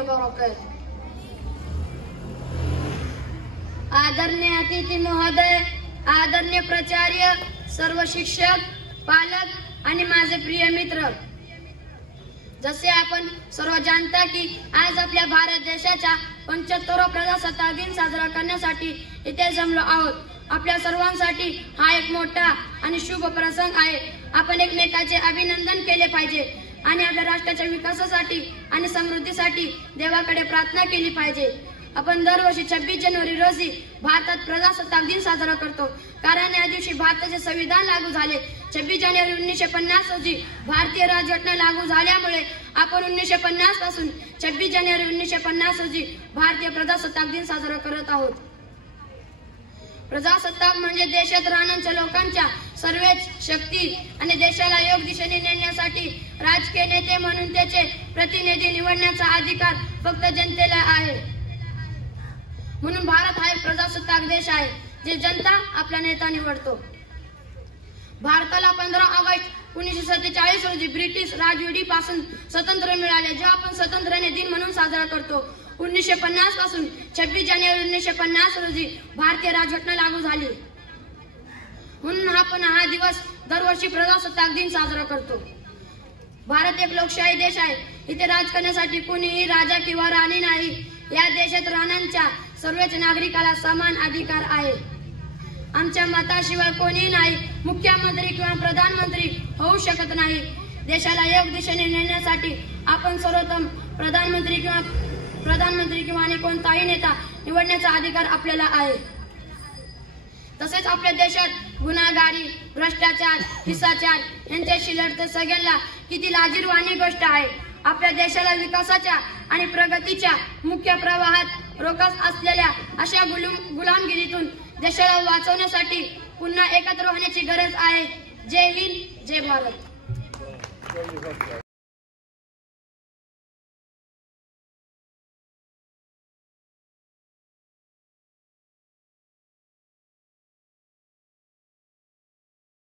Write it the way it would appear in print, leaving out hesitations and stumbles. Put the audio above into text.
वबरकातुहू। आदरणीय अतिथी महोदय, आदरणीय प्राचार्य, सर्व शिक्षक, पालक आणि माझे प्रिय मित्र, जसे आपण सर्व जाणता की आज आपल्या भारत देशाच्या 75वा प्रजासत्ताक दिन साजरा करण्यासाठी इथे जमलो आहोत। आपल्या सर्वांसाठी हा एक मोठा आणि शुभ प्रसंग आहे। आपण एकमेकांचे अभिनंदन केले पाहिजे आणि आपल्या राष्ट्राच्या विकासासाठी आणि समृद्धीसाठी देवाकडे प्रार्थना केली पाहिजे। आपण दरवर्षी 26 जानेवारी रोजी भारतात प्रजासत्ताक दिन साजरा करतो, कारण या दिवशी भारताचे संविधान लागू झाले। 26 जानेवारी 1950 रोजी भारतीय राज्यघटना लागू झाल्यामुळे आपण 1950 पासून 26 जानेवारी 1950 रोजी भारतीय प्रजासत्ताक दिन साजरा करत आहोत। प्रजासत्ताक म्हणजे देशात राहणाऱ्या लोकांच्या सर्वोच्च शक्ती आणि देशाला योग्य दिशेने नेण्यासाठी राजकीय नेते म्हणून त्याचे प्रतिनिधी निवडण्याचा अधिकार फक्त जनतेला आहे। म्हणून भारत हा एक प्रजासत्ताक देश आहे, जे जनता आपला नेता निवडतो। भारताला 15 ऑगस्ट 1947 रोजी ब्रिटिश राजवटीपासून स्वातंत्र्य मिळाले, जो आपण स्वातंत्र्य दिन म्हणून साजरा करतो। 1950 पासून 26 जानेवारी 1950 रोजी भारतीय राज्यघटना लागू झाली, म्हणून आपण हा दिवस दरवर्षी प्रजासत्ताक दिन साजरा करतो। भारत एक लोकशाही देश आहे। इथे राज करण्यासाठी कोणीही राजा किंवा राणी नाही। या देशात राहणाऱ्या सर्वच नागरिकाला समान अधिकार आहे। आमच्या मताशिवाय कोणीही नाही। मुख्यमंत्री किंवा प्रधानमंत्री होऊ शकत नाही। देशाला योग्य दिशेने नेण्यासाठी आपण सर्वोत्तम प्रधानमंत्री किंवा आणि कोणताही नेता निवडण्याचा अधिकार आपल्याला आहे। तसेच आपल्या देशात गुन्हेगारी, भ्रष्टाचार, हिंसाचार यांच्याशी लढत सगळ्यांना किती लाजिरवाणी गोष्ट आहे। आपल्या देशाला विकासाच्या आणि प्रगतीच्या मुख्य प्रवाहात रोखत असलेल्या अशा गुलामगिरीतून देशाला वाचवण्यासाठी पुन्हा एकत्र होण्याची गरज आहे। जय हिंद, जय भारत।